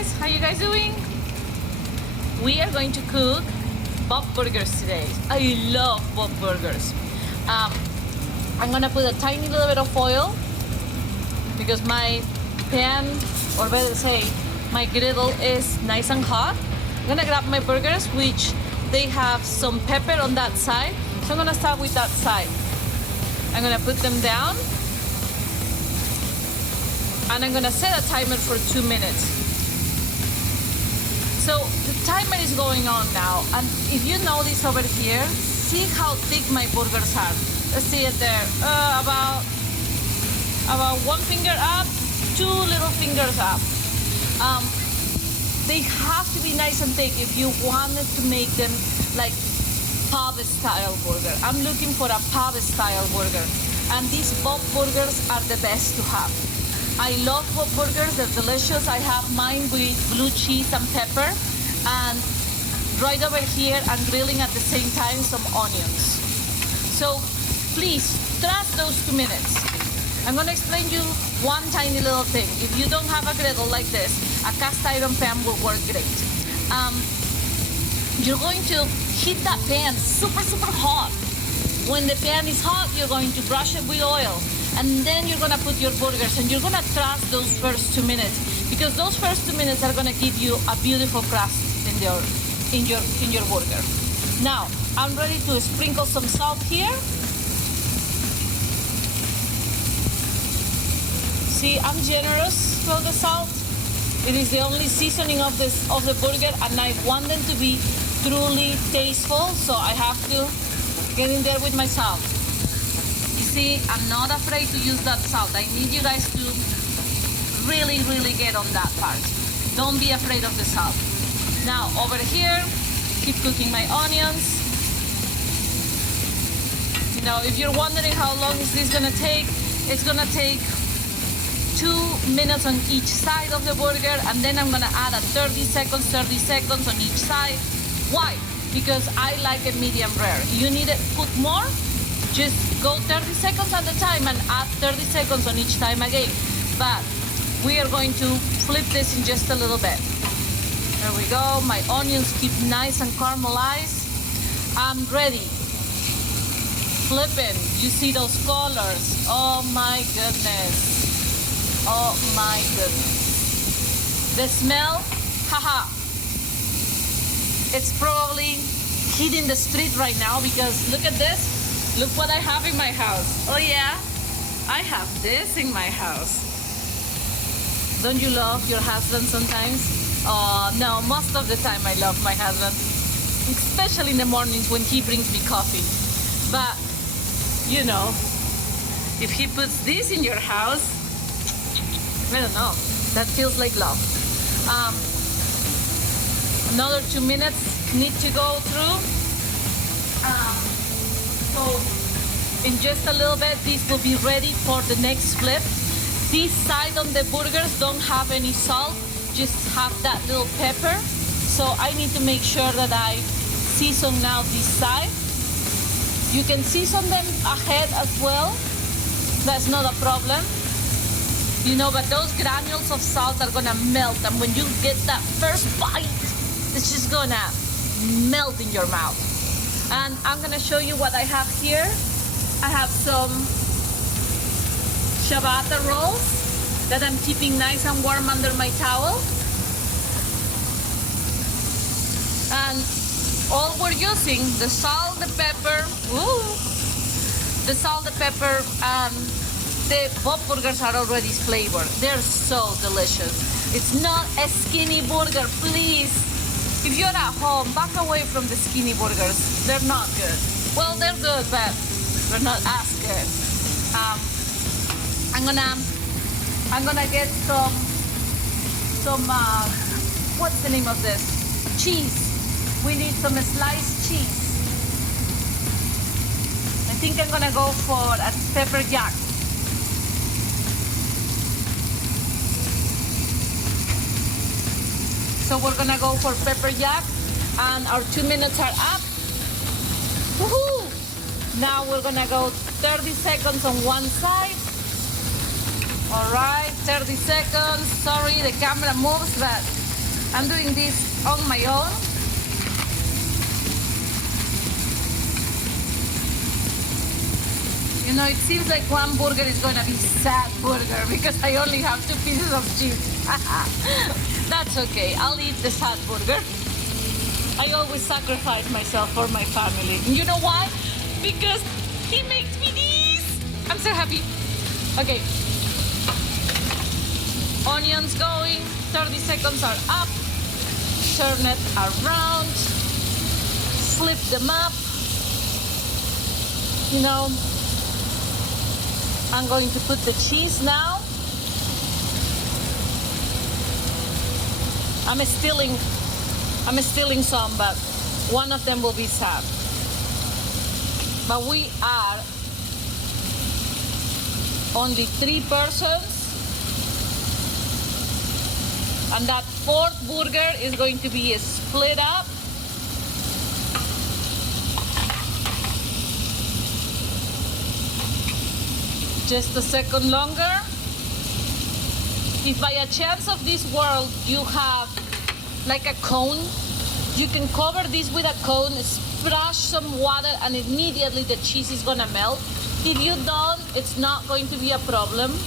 guys, how you guys doing? We are going to cook Bob burgers today. I love Bob burgers. I'm gonna put a tiny little bit of oil because my pan, or better say, my griddle is nice and hot. I'm gonna grab my burgers, which they have some pepper on that side. So I'm gonna start with that side. I'm gonna put them down. And I'm gonna set a timer for 2 minutes. So the timer is going on now. And if you notice over here, see how thick my burgers are. Let's see it there. About 1 finger up, 2 little fingers up. They have to be nice and thick if you wanted to make them like pub style burger. I'm looking for a pub style burger. And these Bob burgers are the best to have. I love Bob burgers, they're delicious. I have mine with blue cheese and pepper. And right over here, I'm grilling at the same time some onions. So please, trust those 2 minutes. I'm gonna explain you one tiny little thing. If you don't have a griddle like this, a cast iron pan will work great. You're going to heat that pan super, super hot. When the pan is hot, you're going to brush it with oil. And then you're gonna put your burgers and you're gonna trust those first 2 minutes, because those first 2 minutes are gonna give you a beautiful crust in your burger. Now, I'm ready to sprinkle some salt here. See, I'm generous with the salt. It is the only seasoning of the burger, and I want them to be truly tasteful, so I have to get in there with my salt. You see, I'm not afraid to use that salt. I need you guys to really, really get on that part. Don't be afraid of the salt. Now, over here, keep cooking my onions. You know, if you're wondering how long is this gonna take, it's gonna take 2 minutes on each side of the burger, and then I'm gonna add a 30 seconds on each side. Why? Because I like it medium rare. You need to put more, just go 30 seconds at a time and add 30 seconds on each time again. But we are going to flip this in just a little bit. There we go. My onions keep nice and caramelized. I'm ready. Flipping. You see those colors? Oh my goodness. Oh my goodness. The smell, haha. It's probably hitting the street right now because look at this. Look what I have in my house. Oh yeah, I have this in my house. Don't you love your husband sometimes? Oh no, most of the time I love my husband. Especially in the mornings when he brings me coffee. But, you know, if he puts this in your house, I don't know, that feels like love. Another 2 minutes need to go through. So in just a little bit, this will be ready for the next flip. This side on the burgers don't have any salt, just have that little pepper. So I need to make sure that I season now this side. You can season them ahead as well. That's not a problem. You know, but those granules of salt are gonna melt, and when you get that first bite, it's just gonna melt in your mouth. And I'm gonna show you what I have here. I have some ciabatta rolls that I'm keeping nice and warm under my towel. And all we're using, the salt, the pepper, the salt, the pepper, and the Bob burgers are already flavored. They're so delicious. It's not a skinny burger, please. If you're at home, back away from the skinny burgers. They're not good. Well, they're good, but they're not as good. I'm gonna get some what's the name of this? Cheese. We need some sliced cheese. I think I'm gonna go for a pepper jack. So we're gonna go for pepper jack, and our 2 minutes are up. Woohoo! Now we're gonna go 30 seconds on one side. All right, 30 seconds. Sorry, the camera moves, but I'm doing this on my own. You know, it seems like one burger is gonna be sad burger because I only have 2 pieces of cheese. That's okay, I'll eat the sad burger. I always sacrifice myself for my family. And you know why? Because he makes me this. I'm so happy. Okay. Onions going, 30 seconds are up. Turn it around. Flip them up. You know, I'm going to put the cheese now. I'm stealing some, but one of them will be sad. But we are only 3 persons, and that 4th burger is going to be split up. Just a second longer. If by a chance of this world you have like a cone, you can cover this with a cone, splash some water, and immediately the cheese is gonna melt. If you don't, it's not going to be a problem.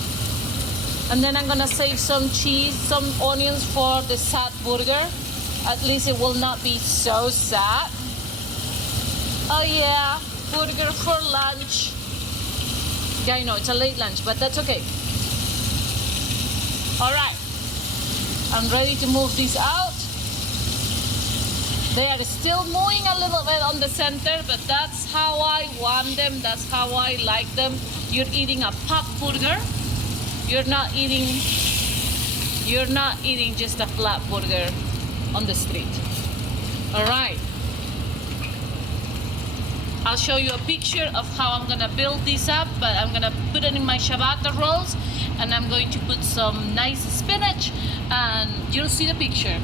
And then I'm gonna save some cheese, some onions for the sad burger. At least it will not be so sad. Oh yeah, burger for lunch. Yeah, I know, it's a late lunch, but that's okay. All right, I'm ready to move this out. They are still moving a little bit on the center, but that's how I want them. That's how I like them. You're eating a pop burger. You're not eating just a flat burger on the street. All right. I'll show you a picture of how I'm gonna build this up, but I'm gonna put it in my ciabatta rolls, and I'm going to put some nice spinach, and you'll see the picture.